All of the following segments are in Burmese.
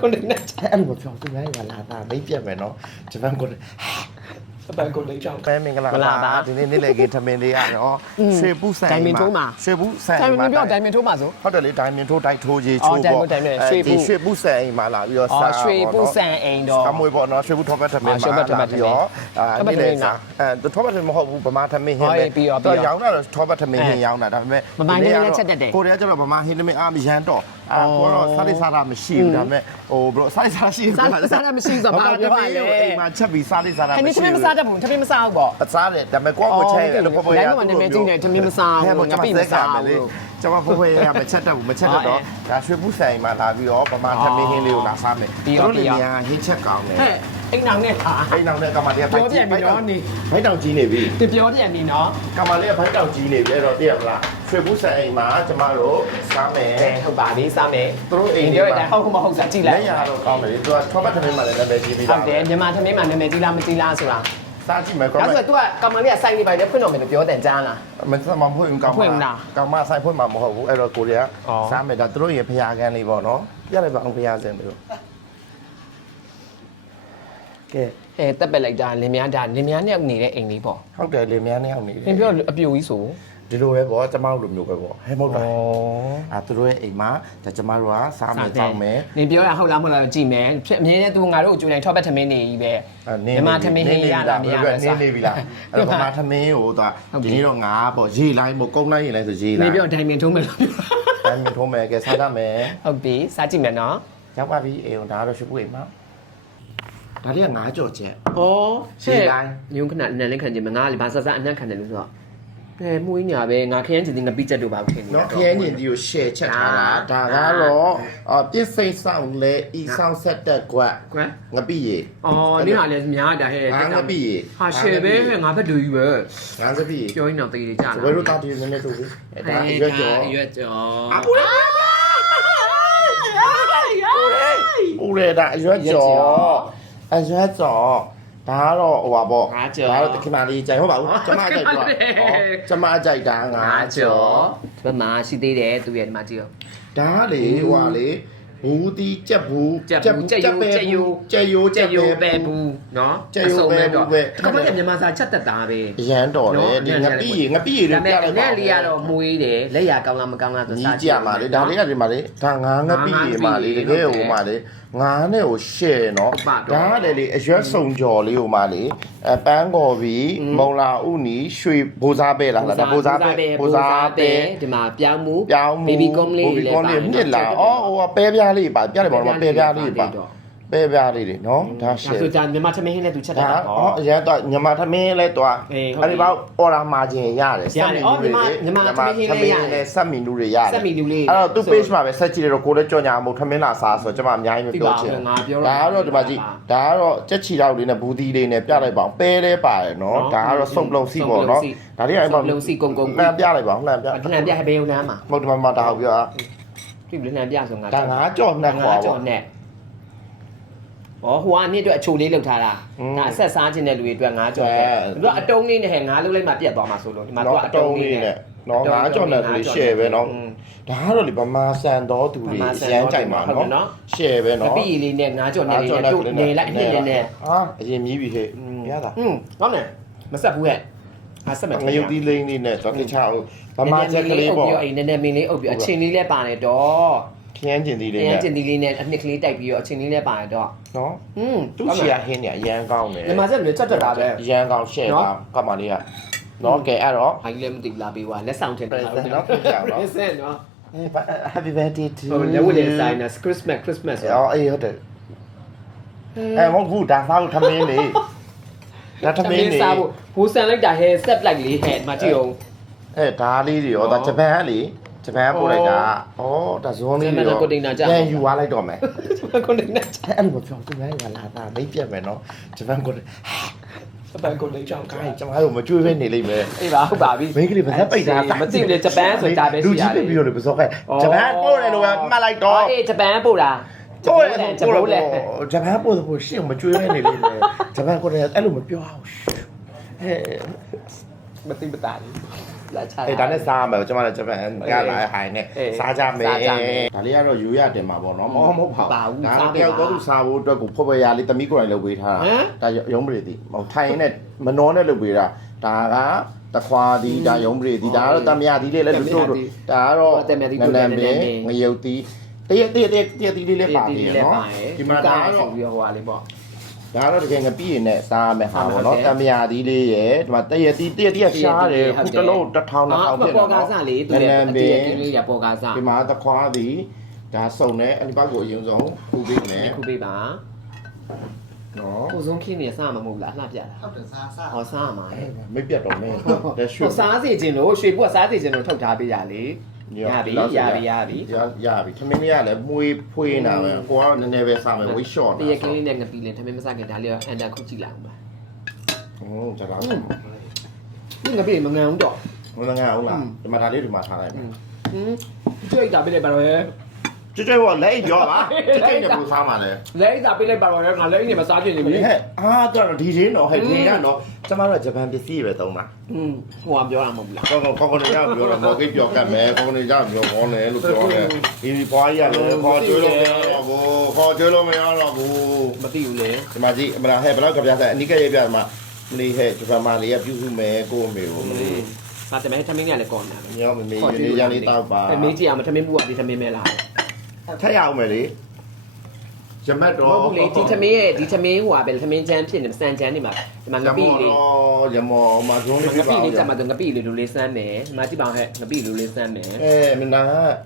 ကိုနေနဲ့အဲ့လိုမပြောသူများကလာတာမိတ်ပြတ်မယ်နော်ဂျပန်ကိုအပန်ကိုနေချောင်းပဲမင်္ဂလာမင်္ဂလာပါဒီနေ့နေ့လေကင်းထမင်းလေးရတော့ရွှေပူဆိုင်ဒိုင်မင်ထိုးမှာရွှေပူဆိုင်တိုင်မင်ပြောဒိုင်မင်ထိုးမှာဆိုဟုတ်တယ်လေဒိုင်မင်ထိုးတိုက်ထိုးကြီးအော်ချိုးပေါ့ဒိုင်မင်ဒိုင်မင်ရွှေပူဒီရွှေပူဆိုင်မှာလာပြီးတော့အော်စားရွှေပူဆန်အိမ်တော့ကမွေပေါ့နော်ရွှေပူထောပတ်ထမင်းအော်ရွှေမှာပူထောပတ်ထမင်းတော့အာထောပတ်ထမင်းလားအဲထောပတ်ထမင်းမဟုတ်ဘူးဗမာထမင်းဟင်းဟောပဲပြီးရောပြီးရောရောင်းတာတော့ထောပတ်ထမင်းဟင်းရောင်းတာဒါပေမဲ့ဗမာဟင်းလည်းချက်တတ်တယ်ကိုရီးယားကျတော့ဗမာဟင်းထမင်းအားမရမ်းတော့ အာကိုတော့စားလိစားတာမရှိဘူးဒါပေမဲ့ဟိုဘရောစားလိစားရှိစားလိစားတာမရှိဘူးဆိုတာဘာပြောရလဲအိမ်မှာချက်ပြီးစားလိစားတာခမရှိဏဘူးသမင်းမစားတတ်ဘူးသမင်းမစားဘူးပေါ့အစားတယ်ဒါပေမဲ့ကိုယ့်ကိုချက်ရတယ်လို့ပေါ်ပေါ်ရလိုင်းပေါ်မှာနာမည်ကြီးနေသမီးမစားဘူးဟဲ့ပေါ့ကျွန်ငါပိမမစက်စားစားဘူးမယ်လေကျွန်မပေါ်ပေါ်ရမချက်တတ်ဘူးမချက်တတ်တော့ဒါရွှေပူဆိုင်မှာလာပြီးတော့ဗမာသမင်းဟင်းလေးကိုလာစားမယ်တို့နေရာဟင်းချက်ကောင်းတယ်ဟဲ့အိမ်နောင်နဲ့ဟာအိမ်နောက်နဲ့ကမလေးကပြောပြန်ပြီနော်နေဘိုက်တောင်ကြီးနေပြီတပြောပြန်ပြီနော်ကမလေးကဘိုက်တောင်ကြီးနေပြီအဲ့တော့သိရမလားရွှေပူဆိုင်အိမ်မှာကျမတို့စားမယ်အဲဟုတ်ပါပြီစားမယ်သူတို့အိမ်ပြောရတဲ့ဟုတ်ကမဟုတ်စားကြည့်လလိုက်က်ရတော့ကောင်းတယ်လေသူကထောပတ်သမင်းမှာလည်းလည်းကြီးပြီးဟုသားတ်တယ်မြန်မာသမင်းမှာနာမည်ကြီးလားမကြီးလားဆိုတာ စားကြည့်မယ်ကောဒါင်းဆိုမယ်တော့ तू ကကမလေးကစိုက်နေပါလေဖွင့်တော်မယ်လို့ပြောတယ်ကြားလား မစမဖွင့်ကောင်းဖွင့်လား ကောင်းမဆိုင်ဖွင့်မှာမဟုတ်ဘူးအဲ့တော့ကိုရီးယားအော် စားမယ်ဒါသူတို့ရေဖျားကန်းလေးပေါ့နော်ပြလိုက်ပါအောင်ဖျားစင်တို့ကဲအဲတက်ပက်လိုက်တာလင်မယားဒါလင်မယားနဲ့နေတဲ့အိမ်လေးပေါ့ဟုတ်တယ်လေများနေအောင်နေတယ်သင်ပြောအပြိုကြီးဆို ဒီလိုပဲပေါ့ကျမတို့လိုမျိုးပဲပေါ့ဟဲ့မဟုတ်လားဩအာသူတို့ရဲ့အိမ်မှာဒါကျမတို့ကစားမယ်တောင်းမယ်နင်ပြောရဟုတ်လားမဟုတ်လားကြည့်မယ်အမြဲတမ်း तू ငါတို့အကျိုးတိုင်းထောက်ပတ်ထမင်းနေကြီးပဲမြန်မာထမင်းဟင်းရတာမရဘူးဘူးနင်းနေပြီလားအဲ့တော့ဗမာထမင်းကိုသွားဒီနေ့တော့ငါပေါ့ရေလိုင်းပေါ့ကုန်းလိုက်ရင်လည်းဆိုရေနေလိုင်းပြောဒိုင်မင်ထုံးမယ်လို့ပြောတိုင်းမြထုံးမယ်ကဲစားကြမယ်ဟုတ်ပြီစားကြည့်မယ်နော်ရောက်ပါပြီအေးဒါတော့ရွှေပူအိမ်မှာဒါလေးကငါးကြော်ချက်ဩရှေ့တိုင်းညုံခဏနန်းလေးခံကြည့်မငါလေဘာစားစားအနက်ခံတယ်လို့ဆိုတော့ အဲမှုင်းညာပဲငါခရမ်းချင်တင်ငပိချက်တို့ပါခင်နော်ခရမ်းညင်ကြီးကို share ချက်ထားတာဒါကတော့အပြစ်စိတ်ဆောင်လဲဤဆောင်ဆက်တက်ကွက်ကွမ်ငပိရေအော်နေ့ဟာလည်းများတာဟဲ့အာငပိရေဟာရှယ်ပဲဟဲ့ငါဘက်တူကြီးပဲငါစပိရေပြောရင်တော့တေးကြလားဘယ်လိုတာတီနည်းနည်းတူဘူးအဲဒါအရွက်ကြော်အရွက်ကြော်အပူလေးပူလေးဒါအရွက်ကြော်အရွက်ကြော် ဒါကတော့ဟိုပါပေါ့ဒါတော့တခင်မလေးကြိုက်ဟုတ်ပါဘူးကျမကြိုက်တော့ကျမကြိုက်တာငါငါကြော်ကြော်ဒီဘက်မှာရှိသေးတယ်သူရဲ့ဒီမှာကြည့်ရောဒါလေဟိုပါလေဘူးတီကြက်ဘူးကြက်ဘူးကြက်ရိုးကြက်ရိုးကြက်ရိုးကြက်ရိုးပဲဘူးနော်ကြက်ရိုးပဲဘူးပဲကမ္ဘာကမြန်မာစာချက်တက်တာပဲရမ်းတော်တယ်ဒီငပိရေငပိရေဒါတွေပေပြမဲ့လိုက်ပါနဲ့လေးကတော့မွေးတယ်လက်ရကောင်းလားမကောင်းလားဆိုညီကြမှာလေဒါလေးကဒီမှာလေဒါငါငပိရေမှာလေတကယ်ဟိုမှာလေငါနဲ့ဟိုရှယ်နော်ဒါကလေလေအရွက်စုံကြော်လေးဟိုမှာလေအပန်းကော်ပြီးမုံလာဥနီရွှေဘိုးစားပဲလားဒါဘိုးစားပဲဘိုးစားပဲဒီမှာပြောင်းမှုပြောင်းမှုဘေဘီကွန်လေးဘေဘီကွန်လေးမြစ်လာအော်ဟိုပဲပြားလေးပါပြတယ်ပေါ့နော်ပဲပြားလေးပါ ပဲပြားလေးတွေနော်ဒါရှဒါယ်ဆိုကြမြန်မာသမင်းဟင်းနဲ့သူချက်တတ်ဒါတာအော်အရင်တော့ညမထမင်းလဲတော့အေးဟုတ်ပြီအဲ့ဒီဘောက်အော်ရာမာဂျင်ရတယ်ရတယ်အော်မြန်မာမြန်မာထမင်းဟင်းလည်းရတယ်ဆက်မီနူတွေရတယ်စက်မီနူလေးအဲ့တော့သူ့ page မှာပဲဆက်ကြည့်ရတော့ကိုလည်းကြော်ညာမို့ထမင်းလာစားဆိုတော့ကျွန်မအများကြီးမပြောချင်ဒီပါငါပြောဒါကတော့ဒီမှာကြည့်ဒါကတော့ကြက်ချီတောက်လေးနဲ့ဘူးသီးလေးနဲ့ပြလိုက်ပါအောင်ပဲလဲပါတယ်နော်ဒါကတော့စုံပလုံးစီပေါ့နော်ဒါလေးကအဲ့စုံလုံးစီကုံကုံလှမ်းပြလိုက်ပါအောင်လှမ်းပြလှန်ပြဟဘယ်ုံနားမှာမဟုတ်ဒီမှာမှာဒါဟုတ်ပြောဒီလိုလှန်ပြဆိုငါဒါငါကြော်နှစ်ခေါ်ငါပါကြော်နဲ့ ဩဟိုကအနှစ်အတွက်အချိုလေးလောက်ထားတာဒါအဆက်စားခြင်းတဲ့လူတွေအတွက်ငါကြော်တယ်သူကအတုံးလေးနဲ့ဟဲ့ငါလုံးလိုက်မှပြတ်သွားမှာဆိုလို့ဒီမှာသူကအတုံးလေးနဲ့နော်ငါကြော်တယ်ဆိုရှယ်ပဲနော်ဒါကတော့လေဗမာဆန်တော်သူတွေအရန်ကြိုက်မှာနော်ရှယ်ပဲနော်ပြည်လေးနဲ့ငါကြော်နေလေးနဲ့တို့နေလိုက်အနှစ်နဲ့နဲ့အာအရင်မြည်ပြီဟဲ့ရတာဟွန်းဟုတ်တယ်မဆက်ဘူးဟဲ့အဆက်မထင်ငရုတ်တီလိမ့်လေးနဲ့တော့တခြားဗမာချက်ကလေးပေါ့အိုးအိမ်နည်းနည်းမင်းလေးအုပ်ပြီးအချင်းလေးလည်းပါတယ်တော့ ခရမ်းကျင်သီး ခ လေး ရ နဲ့ မ်းကျင်သီးလေးနဲ့အနှစ်ကလေးတိုက်ပြီးတော့အချင်းလေးလည်းပါတယ်တော့ နော် อืม သူ့ချီရဟင်းเนี่ยအရန်ကောင်းတယ် ညီမဆက်လည်းချက်တက်တာပဲ အရန်ကောင်း share ကောင်းကမလေးကနော်ကဲအဲ့တော့ ။အိုင်လည်းမသိဘူးလာပေးွာလက်ဆောင်တင်တာ Present နော်ပြကြအောင်နော် Present နော် happy birthday to ဟိုလက်ဝတ်လေးဆိုင်နာ Christmas Christmas ဆို အော်အေးဟုတ်တယ်အဲမဟုတ်ဘူးဒါစားလို့ထမင်းလေဒါထမင်းလေ စားဖို့ဟိုဆန်လိုက်တာဟဲ set လိုက်လေးဟဲ့ဒီမှာကြည့်အောင် အဲဒါလေးတွေရောဒါဂျပန်ကလေ ဂျပန်ပို့လိုက်တာဩဒါဇွန်လေးတွေရောပြန်ယူသွားလိုက်တော့မယ်ကျွန်တော်ကိုနေနဲ့အဲ့လိုမပြောသူများကလာတာမိတ်ပြတ်မယ်နော်ဂျပန်ကိုဂျပန်ကိုနေချောင်းခိုခိုင်းင်းကျွန်တော်တို့မကြွေးပဲနေလိမ့်မယ်အေးပါဟုတ်ပါပြီမိန်းကလေးဘာသာပိတ်တာမသိဘူးလေဂျပန်ဆိုတာပဲလူရှိရကြီးတပြယ်ပြီးတော့လေပစောခဲ့ဂျပန်ပို့တယ်လို့ပဲမှတ်လိုက်တော့အေးဂျပန်ပို့တာပို့တယ်ဂျပန်လေဂျပန်ပို့တယ်ပို့ရှင်းမကြွေးပဲနေလိမ့်မယ်ဂျပန်ကိုလည်းအဲ့လိုမပြောအောင်ဟဲ့မသိမတာလေ လာချာအေးဒါနဲ့စားမယ်ကျွန်မလည်းဂျပန်ကလာဟိုင်းနဲ့အေးစားကြမယ်စားကြမယ်ဒါလေးကတော့ရိုးရတင်မှာပေါ့နော်မဟုတ်မဟုတ်ပါပါဘူးဒါစားတပေးပါယောက်တော့သူစားဖို့အတွက်ကိုဖွက်ဖွက်ရလေးတမိကိုယ်တိုင်လုပ်ပေးထားဟမ်တာဒါရုံးပရိသီဟိုထိုင်နဲ့မနှောနဲ့လုပ်ပေးတာဒါကတခွာဒီဒါရုံးပရိသီဒါကတော့တမယသီးလေးလည်းတို့တို့ဒါကတော့တမယသီးနတို့န်းလည်းနန်းပင်နန်းနန်းပင်ငရုတ်သီးတရက်တရက်တရက်တရက်သီးလေးလည်းပါသေးတယ်နော်ဒီမှာဒါကတော့ပြီးတော့ဟိုဟာလေးပေါ့ ဒါကတော့တကယ်ငပိရင်နဲ့စားမယ်ဟာပေါ့ဟုတ်နော်တယ်တမယာသီးလေးရယ်ဒီမှာတရက်သီးတရက်တရက်ရှားတယ်ဟုတ်ခုတယ်တစ်လုံးတစ်ထောင်နှစ်ထောင်အာဖြစ်ပေါ်တာကားနော်စားလေသူနလည်းန်းအပတေးင်ကလေးရပေါ်ကားစားဒီမှာသခွားသည်ဒါစုံနဲ့အနိပတ်ကိုအရင်ဆုံးပူပေးမယ်ခုပေးပါနော်ကိုစုံခင်းနေစားမှာမဟုတ်လားလှပြတာဟုတ်တယ်စားစားဟောစားမှာလေမိပြတ်တော့မင်းလက်ရွှေဟောစားစီခြင်းလို့ရွှေဘုကစားစီခြင်းလို့ထုတ်ထားပေးရလေ ရပြီရပြီရပြီရရပြီထမင်းလေးကလည်းမွေးဖွေးနေတာပဲကိုကနည်းနည်းပဲစားမယ်ဝိရှော့တတာရကလေးနဲ့ငပီလေးထမင်းမစားခင်ဒါလေးအန်တာခုကြည့်လိုက်အောင်ပါဟုတ်ကြလားဒီငပီမငန်ဘူးတော့မငါဟုတ်လားဒီမှာဒါလေးဒီမှာထားလိုက်မယ်ဟင်းကြိတ်တာပေးလိုက်ပါတော့ ကျွတ်ကျွတ်ကလက်ပြောပါကျွတ်ကျွတ်နဲ့ပူစားမှာလဲလဲတာပေးလိုက်ပါတော့ငါလဲနေမစားခြင်းနေပြီဟဲ့အာတော့ဒီရင်းတော့ဟဲ့ဒီကတော့ကျမတို့ဂျပန်ပစ္စည်းပဲသုံးတာอืมဟိုကပြောတာမဟုတ်ဘူးလားကောကောကောနေရပြောတော့မော်ကိတ်ပြောကတ်မယ်ကောနေကြပြောကောင်းတယ်လို့ပြောတယ်ဒီဘွားကြီးရတယ်ခေါ်ကျွေးလို့မရတော့ဘူးခေါ်ကျွေးလို့မရတော့ဘူးမသိဘူးလေဒီမှာကြီးအမလားဟဲ့ဘယ်တော့ကြပြဆိုင်အနိကရေးပြမှာမလေးဟဲ့ဂျပန်မာလေးကပြုစုမယ်ကိုအမေကိုမလေးစားတယ်မဲထမင်းကလည်းကောင်းတာပဲညောင်းမမေယူနေရလေးတောက်ပါအဲမေးကြည့်အောင်ထမင်းပူကဒီထမင်းမဲလား ထက်ရအောင်မယ်လေဂျမတ်မတော့ဟုတ်ဘူးလေဒီထမင်းရဲ့ဒီထမင်းဟိုကပဲထမင်းချမ်းဖြစ်နေစံချမ်းနေမှာဒီမှာငပိလေးဂျမောမာဇုံးလေးငပြပါပိဦးလေးစမှာတော့ငပိလေးလိုလေးစမ်းမယ်ဒီမှာကြည့်ပါဦးဟဲ့ငပိလိုလေးစမ်းမယ်အဲမနာ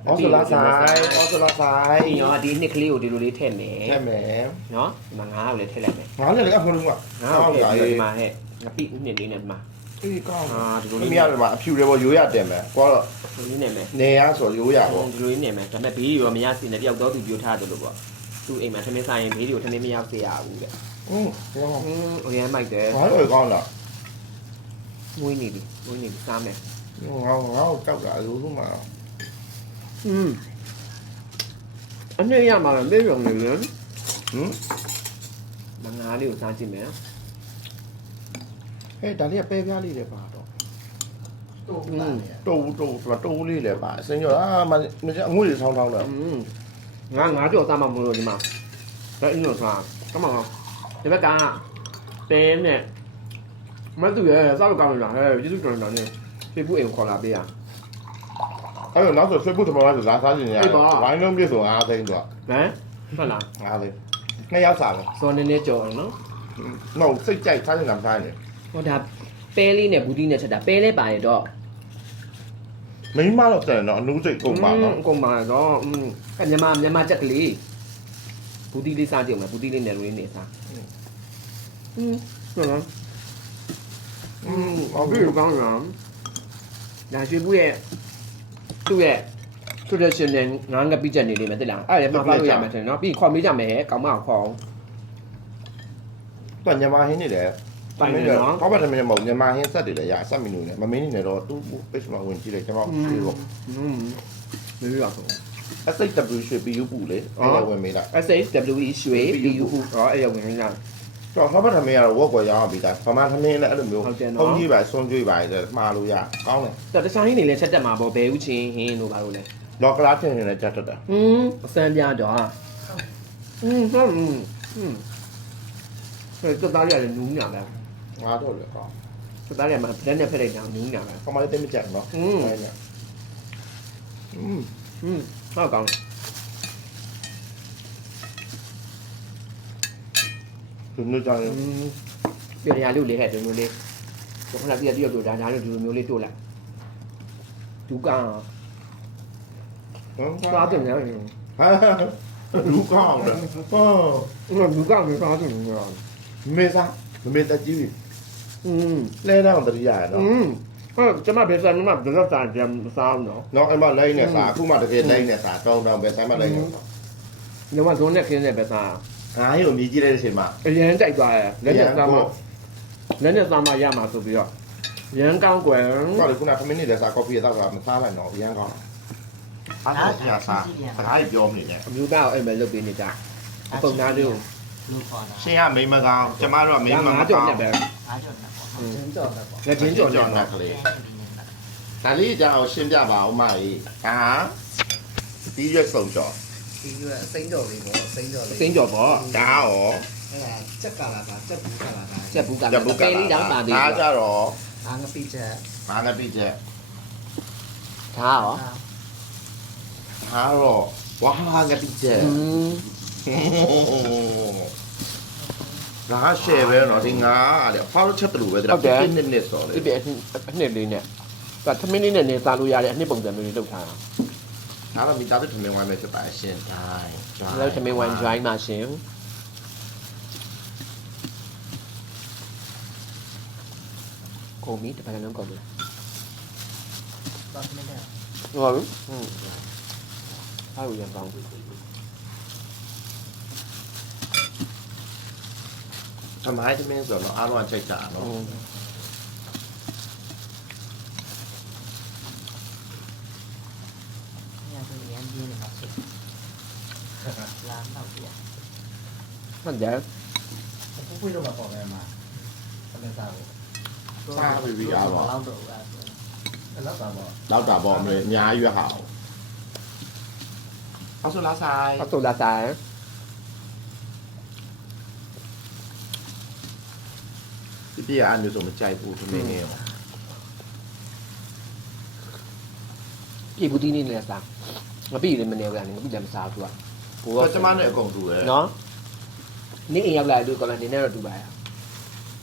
အော်ဆိုလာဆိုင်အော်ဆိုလာဆိုင်ဒီရောဒီနှစ်ကလေးကိုဒီလိုလေးထည့်မယ်ထက်မယ်နော်ဒီမှာငါးကိုလည်းထည့်လိုက်မယ်ငါလည်းလည်းအခုလုံးကငါးကိုထည့်ပြီးဒီမှာဟဲ့ငပိနှစ်လေးနဲ့ဒီမှာ အေးကောင်း အာဒီလို ဒီ လေး မရတယ်မှာအဖြူတွေပေါ်ရိုးရတယ်မယ်ကွာတော့ ဒီလိုနဲ့မယ် နေရဆိုရိုးရပေါ့ ဒီလိုလေးနဲ့မယ်ဒါပေမဲ့ဘေးရောမရစီနဲ့တယောက်တော့သူပြောထားတယ်လို့ပေါ့သူ့အိမ်မှာထမင်းဆိုင်ရင်ဘေးတွေကိုထမင်းမရောက်စေရဘူးတဲ့ อืมကောင်း ဟင်းဟိုရမ်းမိုက်တယ် ငါတို့ကောင်းလား မွေးနေပြီမွေးနေပြီစားမယ် ငါငါတောက်တာရိုးလို့မှာ อืมအနေရမှာလည်းရုံနေတယ် ဟမ် မငါးလေးကိုစားကြည့်မယ် ဟဲ့ဒါလေးကပဲပြားလေးလည်းပါတော့တူပါလေတိုးတိုးဆိုတိုးလေးလည်းပါအစင်းကျော်အာမမအငွေတွေဆောင်းဆောင်းတော့อืมငါငါကြော်စားမှမလို့ဒီမှာဒါအင်းတို့စားကမအောင်ဒီဘက်ကတဲနဲ့မတူရဲ့စားလို့ကောင်းလားဟဲ့ကျေးဇူးတော်တော်နဲ့ဖေဘူးအိမ်ခေါ်လာပေးရအဲ့တော့နောက်ဆိုဆွေးပုတ်တမောဆိုလာစားနေရဝိုင်းလုံးပြည့်စုံအားသိန်းတော့ဟမ်ဟုတ်လားအားသိန်းနှစ်ယောက်စားတယ်စောနေနေကြော်နော်နော်စိတ်ကြိုက်စားနေတာစားနေ ဟောဒါပဲလေးနဲ့ဘူးတီးနဲ့ချက်တာပဲလေးပါရတော့ မိမတော့တယ်နော်အနူးစိတ်ကုန်ပါတော့ ကုန်ပါတော့อืมအဲမြန်မာမြန်မာချက်ကလေးဘူးတီးလေးစားကြည့်အောင်ဘူးတီးလေးနဲ့လေးနေစားอืมဟုတ်လား อืม အော် အော် ဘီ ပြီ လိုကောင်းလားဒါရွှေဘူးရဲ့သူ့ရဲ့ traditional ငါးငပိချက်နေလေးမယ်တိလားအဲ့ဒါမှပါလို့ရမယ်ထင်နော်ပြီးခေါ်မေးကြမယ်ဟဲ့ကောင်းမအောင်ခေါ်အောင် တော့ညမဟင်းနေတယ် ပိုင်နေနော် ဘာမှတမင်းမဟုတ်ညမဟင်းဆက်တယ်လေရဆက်မီနူနဲ့မမင်းနေတော့သူ့ page မှာဝင်ကြည့်လိုက်ကျွန်တော်ပြေပေါ့ อืมမေးရအောင် အစိတ် W ရွှေ PU ပူလေအဲ့ဒါဝင်မေးလိုက် SHWE ရွှေ BU ဟောအဲ့ရောက်ဝင်နေတာ တော့ဘာမှတမင်းကတော့ဝက်ကွယ်ရောင်းပြီးသားဘာမှတမင်းလည်းအဲ့လိုမျိုး ဟုတ်တယ်နော် ဖုန်းကြီးပါဆွန်ကြွေးပါလေမှားလို့ရကောင်းတယ် တော်တခြားဟင်းတွေလည်းချက်တက်မှာပေါ့ဘဲဥချင်းဟင်းတို့ပါလို့လဲ လော်ကလာတင်နေလည်းကြက်တက်တာ อืมအစမ်းပြတော့อืมဟုတ်อืมอืมအဲ့တော့သားရတယ်နူးညာပဲ ငါတော့လေကောင်း သားရမှာလက်နဲ့ဖက်လိုက်တာနူးညာပဲ ကောင်းမလေးတိတ်မကြက်နော် อืม အဲ့နဲ့อืม อืมဟုတ်ကောင်း သူတို့ကြောင့် อืมပြရလေးလေးဟဲ့ဒီမျိုးလေးခဏပြရပြရတို့ဒါဒါတို့ဒီလိုမျိုးလေးတို့လိုက်ဒူကန်စားတယ်နော် ဟာလူကောင်းတယ်ဟော ဒူကန်ကိုစားတယ်နော် မေစားမမေတကြီး อืม လဲတော့တတိယရနော် อืมဟုတ်ကျွန်မဘယ်စားမှမဘယ်တော့စားကြမစားဘူးနော် နော်အဲ့မလိမ့်နေစားအခုမှတကယ်လိမ့်နေစားတောင်းတောင်းပဲဆိုင်မလိမ့်နေ ဒီမှာဇုံးနဲ့ခင်းနဲ့ပဲစား ငါးရုံမြည်ကြည့်တဲ့အချိန်မှာ အရင်ကြိုက်သွားတယ်လက်နဲ့စားမှလက်နဲ့စားမှရမှာဆိုပြီးတော့ရန်ကောင်းကွယ် တော့လေခုနကခမင်းနေတဲ့စားကော်ဖီတောက်တာမစားနိုင်တော့အရန်ကောင်းအားရစားစကားပြောနေတယ် အမျိုးသားကိုအဲ့မဲ့လုပ်ပေးနေကြအပုံသားလေးကို လူခေါ်တာ ရှင်ကမိန်းမကောင်ကျမတို့ကမိန်းမ ငါ မ ကြော် ကောင် နဲ့ပဲ အားကြောင့်လ ည်းပေါ့ကျင်းကြော်လည်းပေါ့ငါချင်းကြော်နဲ့နဲ့ကလေးဒါလေးကြောင်ရှင်းပြပါဦးမကြီးဟာဒီရွက်စုံကြော်ဒီကစိမ့်ကြော်လေးပေါ့စိမ့်ကြော်လေးစင်းကြော်ပေါ့ဒါရောအဲ့ဒါကြက်ကလာတာကြက်ဘူးကလာတာချက်ဘူးကကြပုကပဲလေးတောင်ပါသေးဒါတယ်ကြတော့အားငပိချက်ဘာနဲ့ပြချက်ဒါရောဒါတော့ဝါဟာကပြချက်อืม ဒါရှယ်ပဲနော်ဒီငါတဲ့ဖောက်ချက်တူပဲဒါပြင်းနေနေဆိုလေဒီပြအနှစ်လေးနဲ့ဒါသမင်းလေးနဲ့နေစားလို့ရတဲ့အနှစ်ပုံစံမျိုးတွေလုပ်ထားတာဒါတော့မိသားစုထမင်းဝိုင်းပဲဖြစ်ပါအရှင်တိုင်းဒါလည်းသမင်းဝိုင်း dry မှာရှင်ကိုမီတပတ်လုံးကုန်ပြီတော့မင်းတဲ့ဟုတ်ဘူးอืมအားရရကောင်းပြီ 하나에 대해서 아노한 책자 안 오. Mình dễ ผมคุยโทรศัพท์บอกอะไรมาเขาเป็นสาว Sao bị bị ảo bỏ? เป็นรับสาวบอก đau cả bò mày nhà yêu hảo เอาสุราสาย เอาสูตรละสาย ပြအမျိုးဆိုမကြိုက်ဘူးထမင်းနေရောပြေဘူးတီးနေနဲ့စားငပိလည်းမနေဘူးလားငပိလည်းမစားဘူးသူကကိုကျမနဲ့အကုန်တူတယ်နော်နေအိမ်ရောက်လာလို့ကလည်းနေနဲ့တော့တူပါရဲ့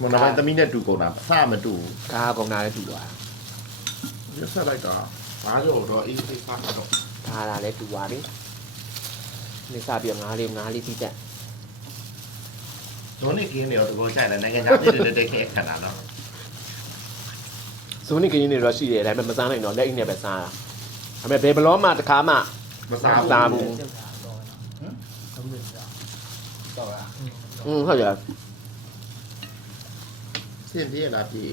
မနက်သမီးနဲ့တူကုန်တာစမတူကားကောင်တာလည်းတူသွားရဆက်လိုက်တာဘာလို့တော့အေးစိတ်စားတော့ဒါလာလည်းတူသွားပြီနေစားပြီးငါးလေးငါးလေးပြီးတက် ဒုံးနေကင်းနေတော့တကောကြိုက်တယ်နိုင်ငံခြားပြည်တဲ့တိတ်ခဲခဏနော်ဇိုးနေကင်းနေတော့ရှိတယ်ဒါပေမဲ့မစားနိုင်တော့လက်အိမ်နဲ့ပဲစားတာဒါပေမဲ့ဘယ်ဘလောမှတစ်ခါမှမစားစားဘူးဘူးကျုပ်တာတော့ဟမ်သုံးလို့တော့တော့လားอืมဟုတ်ရစင်ပြေးလာပြေး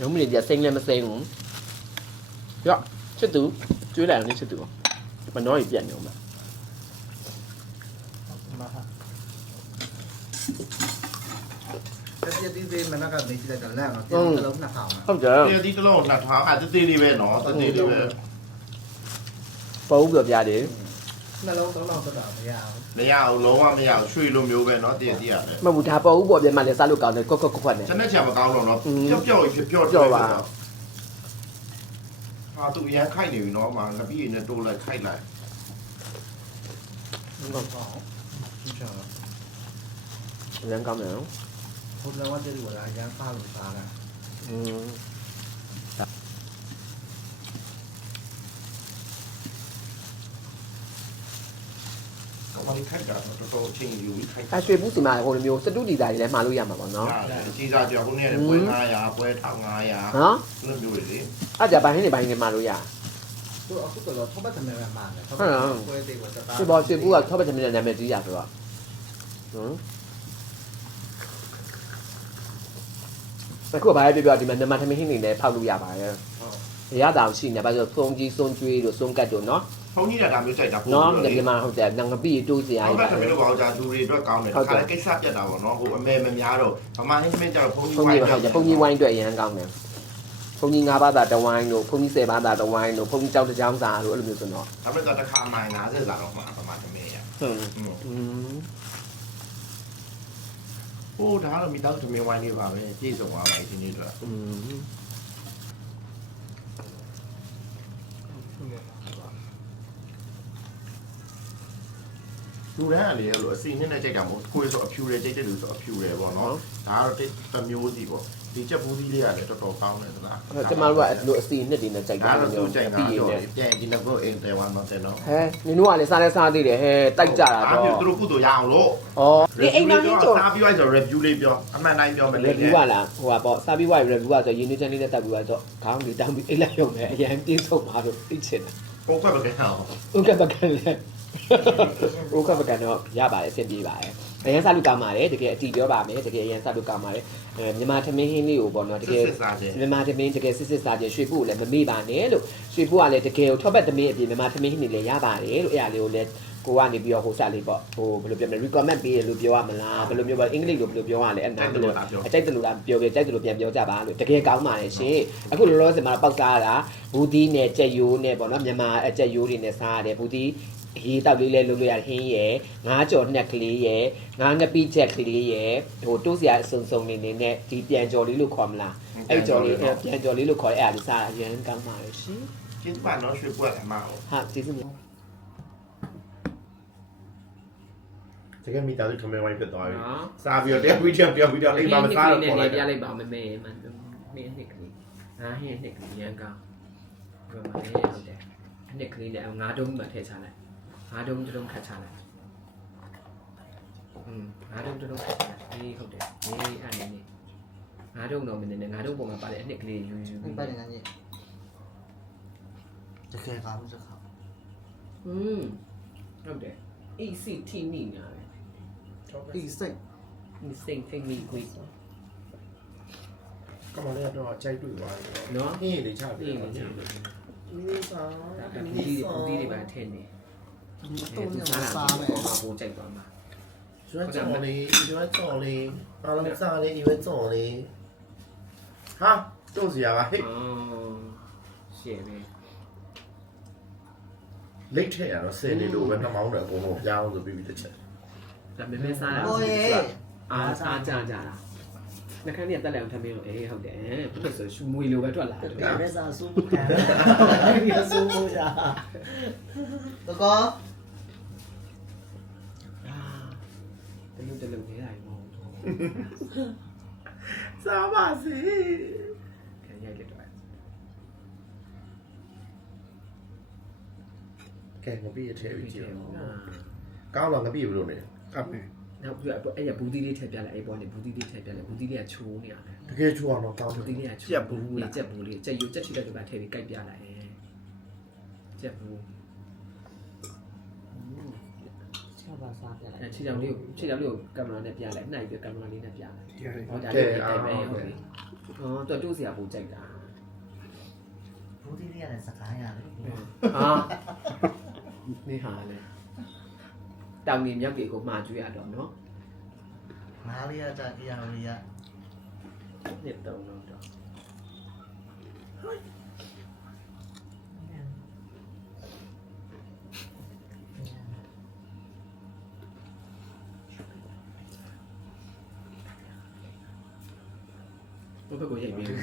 ရုံးမနေကြစိမ့်လည်းမစိမ့်ဘူးရော့ချစ်သူကျွေးလိုက်အောင်နေချစ်သူမနှောကြီးပြတ်နေအောင်ပါ မှာဟာတတိယဒီမနကနေကြည့်လိုက်တော့လည်းတော့တလုံးနှစ်ခါမှာဟုတ်တယ်ဒီဒီတလုံးနှစ်ထောင်အတေးသေးလေးပဲနော်တေးသေးလေးပဲပုံပြပြတယ်နှလုံးသုံးလုံးတော့မရဘူးမရအောင်လုံးဝမရအောင်ရွှေလိုမျိုးပဲနော်တည့်တည့်ရတယ်မဟုတ်ဘူးဒါပုံပေါ်ပြမှလည်းစားလို့ကောင်းတယ်ကွက်ကွက်ကွက်ကွက်နဲ့စနေချာမကောင်းတော့နော်อืมပျော့ပျော့ဖြစ်ပျော့ပျော့ပါဟာသူရန်ခိုက်နေပြီနော်မာငပိနဲ့တိုးလိုက်ခိုက်လိုက်ဟုတ်ကောင်းဟုတ် ချောလမ်းကောင်းတယ်နော်ဘုရားဝတ်တယ်ဝလာရန်ဖာလို့စားတာอืมကောင်းခိုက်တာတော့တော်တော်ချင်းယူပြီးခိုက်အရွှေဘူးစီမှာဟိုလိုမျိုးစတုဒီတာတွေလည်းမှာလို့ရမှာပေါ့နော်ကြီးစားကြော်ခုနေ့လည်းပွဲ900ပွဲ1500နော်လို့မျိုးတွေလေအဲ့ကြဘိုင်းနေဘိုင်းနေမှာလို့ရ သူအခုတော့ထောက်ပတ်တယ်မှာမှာတယ်ဟုတ်လားပွဲသေးကိုတတာဒီပေါ်ရွှေဘူးကထောက်ပတ်ချင်တဲ့နာမည်ကြီးရဆိုတော့ဟမ်အခုကဘာပဲပြောပြောဒီမှာနမထမင်းဟင်းနေလည်းဖောက်လို့ရပါတယ်ရတာရှိနေပါဆိုသုံးကြီးစွန်းကျွေးတို့စွန်းကတ်တို့နော်ဖုန်းကြီးကဒါမျိုးစိုက်တာနော်ဒီမှာဟုတ်တယ်ငငပိတိုးစရာဟုကြီးတ်ပါကဲ့ခင်ဗျားတို့ကောင်ကြာလူတွေအတွက်ကောင်းတယ်ခါလည်းကိစ္စပြတ်တာပေါ့နော်ဟိုအမေမများတော့ဗမာဟင်းမင်းကြတော့ဖုန်းကြီးဘုန်းကြီးဟုတ်တယ်ဘုန်းကြီးဝိုင်းအတွက်အရင်ကောင်းတယ် ဘုန်းကြီး၅ပါးသာတဝိုင်းတို့ဘုန်းကြီး၁၀ပါးသာတဝိုင်းတို့ဘုန်းကြီးကြောက်တစ်ကြောင်းသာတို့အဲ့လိုမျိုးဆိုတော့ဒါပေမဲ့တစ်ခါမိုင်90လာတော့မှပမာတမင်းရဟုတ်ဟိုဒါကတော့မိသားစုတမင်းဝိုင်းလေးပါပဲပြည့်စုံသွားပါပြီဒီနေ့တော့อืมလူတိုင်းကလေအဲ့လိုအစီနှင်းနဲ့ကြိုက်တာမဟုတ်ကိုယ်ဆိုအဖြူတွေကြိုက်တယ်လို့ဆိုအဖြူတွေပေါ့နော်ဒါကတော့တစ်မျိုးစီပေါ့ ဒီချက်ဘူးကြီးလေးကလည်းတော်တော်ကောင်းတယ်သလားအဲ့ကျမတို့ကအဲ့လိုအစီနှစ်တွေနဲ့ကြိုက်တာဒါတော့သူမျိုးကြိုက်တာပြီးရတော့တယ်ပြန်ဒီနောက်ကိုအိမ်တယ်ဝမ်းတော့တယ်နော်ဟဲနင်တို့ကလည်းစားလဲစားသေးတယ်ဟဲတိုက်ကြတာအားတော့မျိုးသူတို့ကုသိုလ်ရအောင်လို့ဩဒီအိမ်တော်ကြီးကြော်စားပြီးသွားဆို review လေးပြောအမှန်တိုင်းပြောမရလေးဗီးကလားဟိုကပေါ့စားပြီးဝိုင်ရဗီးကဆိုရင်းနှီးချမ်းလေးနဲ့တက်ပြီးတော့ခေါင်းလေးတောင်းပြီးအိတ်လိုက်ရုံပဲအရင်ပြေးဆုံးပါလို့သိချင်တယ်ပုံကွက်ပဲကောင်းဥက္ကပကလည်း ဘိုးကပကန်တော့ရပါတယ်အဆင်ပြေပါတယ်အရင်စလူကောင်းပါတယ်တကယ်အတီပြောပါမယ်တကယ်အရင်စလူကောင်းပါတယ်အဲမြန်မာသမင်းဟင်းလေးကိုပေါ့နော်တကယ်စစ်စားတယ်မြန်မာသမင်းတကယ်စစ်စစ်စားခြင်းရွှေပုကိုလည်းမမေ့ပါနဲ့လို့ရွှေပုကလည်းတကယ်ကိုထောက်ပတ်သမင်းအပြင်မြန်မာသမင်းဟင်းတွေလည်းရပါတယ်လို့အဲ့ဒါလေးကိုလည်းကိုကနေပြီးတော့ဟိုစားလေးပေါ့ဟိုဘယ်လိုပြောမလဲ recommend ပေးရလို့ပြောရမလားဘယ်လိုမျိုးပေါ့အင်္ဂလိပ်လိုဘယ်လိုပြောရလဲအဲ့နားမလို့အကြိုက်တယ်လို့လားပြောပြကြိုက်တယ်လို့ပြန်ပြောကြပါလို့တကယ်ကောင်းပါတယ်ရှင်အခုလောလောဆယ်မှာပေါက်စားတာဘူးတီးနဲ့ကြက်ရိုးနဲ့ပေါ့နော်မြန်မာအကြက်ရိုးတွေနဲ့စားရတယ်ဘူး တီးဟေးတောက်လေးလဲလုပ်လို့ရဟင်းရယ်ငါးကြော်နှက်ကလေးရယ်ငါးငပိချက်ကလေးရယ်ဟိုတိုးစရာအစုံစုံနေနေနဲ့ဒီပြန်ကြော်လေးလို့ခေါ်မလားအဲ့ကြော်လေးပြန်ကြော်လေးလို့ခေါ်အဲ့ဒါလေးစားအရင်ကောင်းပါတယ်ရှင်ကျင်းပါတော့ရွှေပွက်အမအောင်ဟာကျေးဇူးများတကယ်မိသားစုထမင်းဝိုင်းဖြစ်သွားပြီစားပြီးတော့တရားပြီးတော့ပြောပြီးတော့အိမ်မှာမစားတော့ခေါ်လိုက်ပြလိုက်ပါမမေမန်မင်းနှစ်ကလေးငါဟင်းနှစ်ကလေးရန်ကောင်းဘယ်မှာလဲဟုတ်တယ်နှစ်ကလေးနဲ့ငါးတုံးမှထည့်ချလိုက် ၅ဒုံတစ်ဒုံခတ်ချလိုက်อืม၅ဒုံတစ်ဒုံခတ်ချလိုက်အေးဟုတ်တယ်အေးအဲ့နေနေ၅ဒုံတော့မနေနဲ့၅ဒုံပုံမှာပါတဲ့အနှစ်ကလေးယူယူပြီးပတ်နေတာညစ်တကယ်ကောင်းစကားอืมဟုတ်တယ် ACT နိညာပဲဒီစိတ် insane thing me quick ကမလေးတော့ကြိုက်တွေ့သွားတယ်เนาะအင်းလေချပြီးတော့ဒီဆောင်ဒီဒီဒီပါထည့်နေ သူ့စားတာစားမယ်ပေါ်မှာပိုကြိုက်သွားမှာကျွတ်ကြော်လေးကျွတ်ကြော်လေးအားလုံးစားလေးဒီပဲကြော်လေးဟာတို့စရာပါဟဲ့အော်ရှယ်ပဲလိတ်ထက်ရတော့ဆယ်လေးလို့ပဲနှမောင်းတယ်အကုန်လုံးပြောင်းဆိုပြီးပြီးတစ်ချက်ဒါပေမဲ့စားတာဟိုရေအာစားကြကြတာနှခမ်းကြီးတက်လိုက်အောင်ထမင်းလို့အေးဟုတ်တယ်ဘုရားဆိုရှူမွေလိုပဲထွက်လာတယ်ဒါပေမဲ့စားဆိုးမှုခံတယ်ဒီဆိုးမှုရာတော့ စားပါစေခံရိုက်လိုက်တော့ကဲငပိရထည့်ပြီးကြည့်အာကောင်းတော့ငပိဘယ်လိုနေကပ်ပြီနောက်ပြီးတော့အဲ့ရဘူးတီးလေးထည့်ပြလိုက်အဲ့ပေါ်နေဘူးတီးလေးထည့်ပြလိုက်ဘူးတီးလေးကချိုးနေရတယ်တကယ်ချူအောင်တော့ကောင်းဘူးတီးလေးကချိုးချက်ဘူးလေလားချက်ဘူးလေးချက်ယူချက်ထိတဲ့တူပါထည့်ပြီးကြိုက်ပြလိုက်ချက်ဘူး ချပါစားပြလိုက်ခြေချောင်းလေးကိုခြေချောင်းလေးကိုကင်မရာနဲ့ပြလိုက်နှိုက်ပြီးကင်မရာလေးနဲ့ပြလိုက်ဟောဒါလေးပြတယ်ပဲဟုတ်ပြီဟောတော်တိုးစရာပိုကြိုက်တာဘူးသေးလေးရတယ်စကားရတယ်ဟာနေဟာလေတောင်ကြီးမြောက်ကြီးကိုမှာကျွေးရတော့နော်မားလေးရတာတရားလေးရနှစ်သုံးတော့ဟို ဟိုဘက်ကိုရိုက်ပေးလို့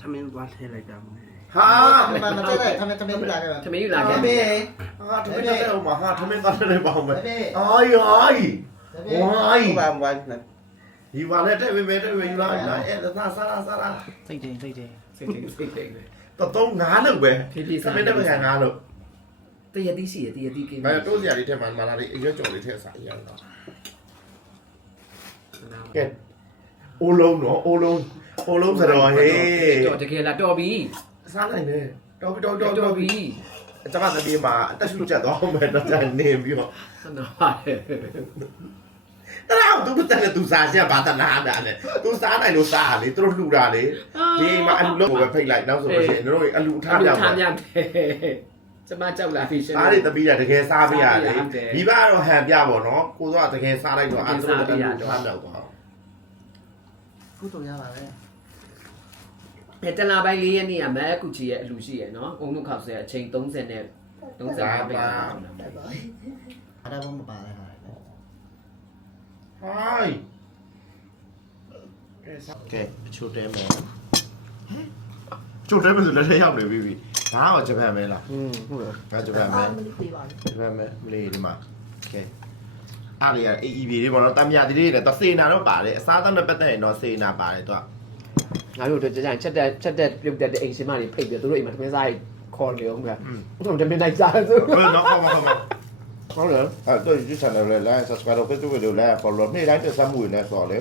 ထမင်းသွားထည့်လိုက်တာမဟုတ်ဘူးဟာဒီမှာမတက်လိုက်ခမင်းခမင်းပြလာခဲ့ပါထမင်းယူလာခဲ့တယ် ဟာထမင်းတက်အောင်ပါဟာထမင်းသားလည်းပါအောင်ပဲအိုင်းအိုင်း Why? Ba ba na. ဒီပါနဲ့တက်ပဲပဲတက်ပဲယူလာလာအဲ့ဒါစားစားစားစားစိတ်တင်စိတ်တင်စိတ်တင်စိတ်တင်လေတော့တော့ငါလို့ပဲသမင်းတက်ပဲငါလို့တရတိရှိရတရတိကိဒါတိုးစရာလေးထက်မှမာလာလေးအရွက်ကြော်လေးထက်စားရအောင် ကဲအိုးလုံးနော်အိုးလုံးအိုးလုံးစတော်ဟေးတော်တကယ်လားတော်ပြီစားနိုင်တယ်တော်ပြီတော်တော်တော်တော်ပြီကျွန်မသမီးမှာအသက်ရှူချက်သွားမယ်တော့ကြာနေပြီးတော့ဟုတ်တော့ပါတယ်အဲ့ဒါသူပတ်တယ်သူစားချက်ဘာတနာတာလဲသူစားနိုင်လို့စားလေသူတို့လှူတာလေဒီမှာအလူလုံးကိုပဲဖိတ်လိုက်နောက်ဆိုလို့ရှိရင်တို့အလူထားပြောက်ထားပါမြောက်တယ် ကျမကြောက်လာဖီရှင် အားတွေတပီးတာတကယ်စားပြရတယ်စားပေးရတမိယ် ဘကတော့ဟန်ပြပေါ့နော်ကိုစောကတကယ်စားလိုက်တော့အားသူတို့ကလည်းထားတော့ပေါ့ကုသိုလ်ရပါပဲဘယ်တလာပိုင်း၄ရက်နေ့ကမအကူကြီးရဲ့အလူရှိရယ်နော်အုံနုခောက်ဆဲအချိန်30နဲ့35ပဲတိုက်ပါအားတော့မပါလိုက်တာလေဟိုင်းကဲအချို့တဲမောဟ ကျုပ်လည်းမဆိုလက်ထဲရောက်နေပြီပြီဒါကတော့ဂျပန်ပဲလားอืมဟုတ်လားငါဂျပန်ပဲမလို့ပြေးပါဘူးဂျပန်ပဲမလေးဒီမှာโอเคအားလေးရအေးအေးလေးပေါ့နော်တမ်မြတိလေးနဲ့သစေနာတော့ပါတယ်အစားအသောက်နဲ့ပတ်သက်ရင်တော့စေနာပါတယ်သူကငါတို့တို့ကြကြချက်တက်ချက်တက်ပြုတ်တက်တဲ့အိမ်ရှင်မတွေဖိတ်ပြီးသူတို့အိမ်မှာသမင်းစားကြီးခေါ်နေအောင်ကဥဆောင်တမင်းတိုင်းစားဆိုဘယ်တော့ခေါ်မှာခေါ်မှာဟုတ်လားအဲ့တော့ YouTube channel လေး like subscribe လုပ်ပေးသူတွေလည်း follow နေ့တိုင်းတက်ဆက်မှုတွေလည်းဆိုတော့လေ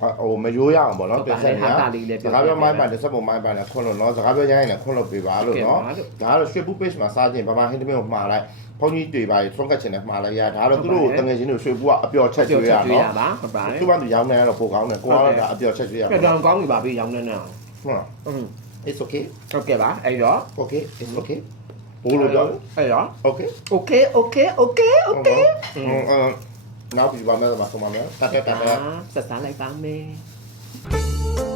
ဟိုမရိုးရအောင်ပေါ့နော်ပြန်ဆက်ရအောင်စကားပြောမိုင်းပါတစ်ဆက်ပုံမိုင်းပါလည်းခွန်းလို့နော်စကားပြောရိုင်းရင်လည်းခွန်းလို့ပေးပါလို့နော်ဒါကတော့ strip book page မှာစားခြင်းဗမာဟင်းသမီးကိုမှားလိုက်ဘုန်းကြီးတွေပါရဆုံးကတ်ချင်တယ်မှားလိုက်ရဒါတော့သူတို့တငယ်ချင်းတို့ရွှေဘူးကအပျော်ချက်ကျွေးရနော်ဟုတ်ပါဘူးသူကသူရောင်းနေရတော့ပိုကောင်းတယ်ကိုကတော့ဒါအပျော်ချက်ကျွေးရတော့ကောင်းပြီပါပြီရောင်းနေနေအောင်ဟုတ်လားอืม it's okay okay ပါအဲ့တော့ okay it's okay ဘိုးလို့ပြောအဲ့တော့ okay okay okay okay okay ဟုတ် နောက်ပြီးပါမယ်မှာဆုံးပါမယ်တတ်တက်တတ်တက်ဆက်စားလိုက်ပါမယ်